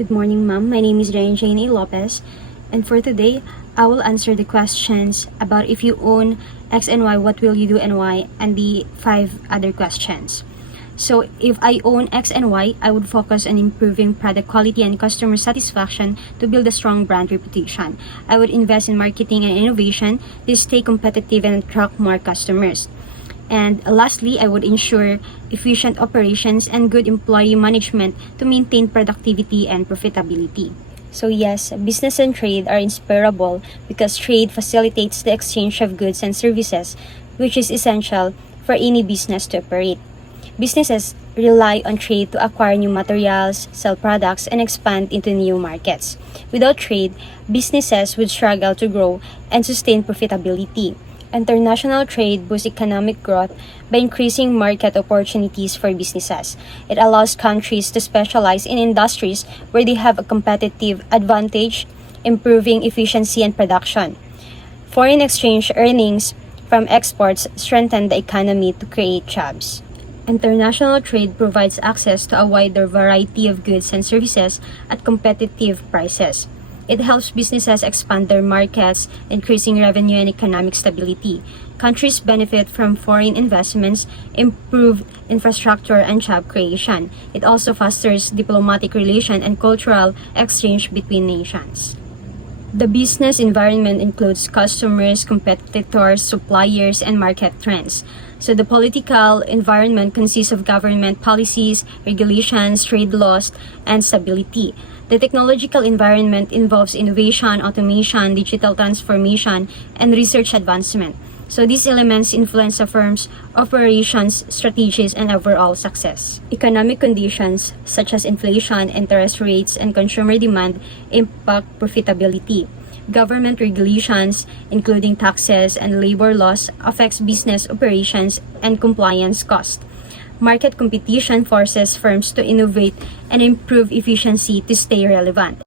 Good morning, ma'am. My name is Jane A. Lopez, and for today, I will answer the questions about if you own X and Y, what will you do and why, and the 5 other questions. So, if I own X and Y, I would focus on improving product quality and customer satisfaction to build a strong brand reputation. I would invest in marketing and innovation to stay competitive and attract more customers. And lastly, I would ensure efficient operations and good employee management to maintain productivity and profitability. So yes, business and trade are inseparable because trade facilitates the exchange of goods and services, which is essential for any business to operate. Businesses rely on trade to acquire new materials, sell products, and expand into new markets. Without trade, businesses would struggle to grow and sustain profitability. International trade boosts economic growth by increasing market opportunities for businesses. It allows countries to specialize in industries where they have a competitive advantage, improving efficiency and production. Foreign exchange earnings from exports strengthen the economy to create jobs. International trade provides access to a wider variety of goods and services at competitive prices. It helps businesses expand their markets, increasing revenue and economic stability. Countries benefit from foreign investments, improved infrastructure, and job creation. It also fosters diplomatic relation and cultural exchange between nations. The business environment includes customers, competitors, suppliers, and market trends. So the political environment consists of government policies, regulations, trade laws, and stability. The technological environment involves innovation, automation, digital transformation, and research advancement. So these elements influence a firm's operations, strategies, and overall success. Economic conditions such as inflation, interest rates, and consumer demand impact profitability. Government regulations, including taxes and labor laws, affects business operations and compliance costs. Market competition forces firms to innovate and improve efficiency to stay relevant.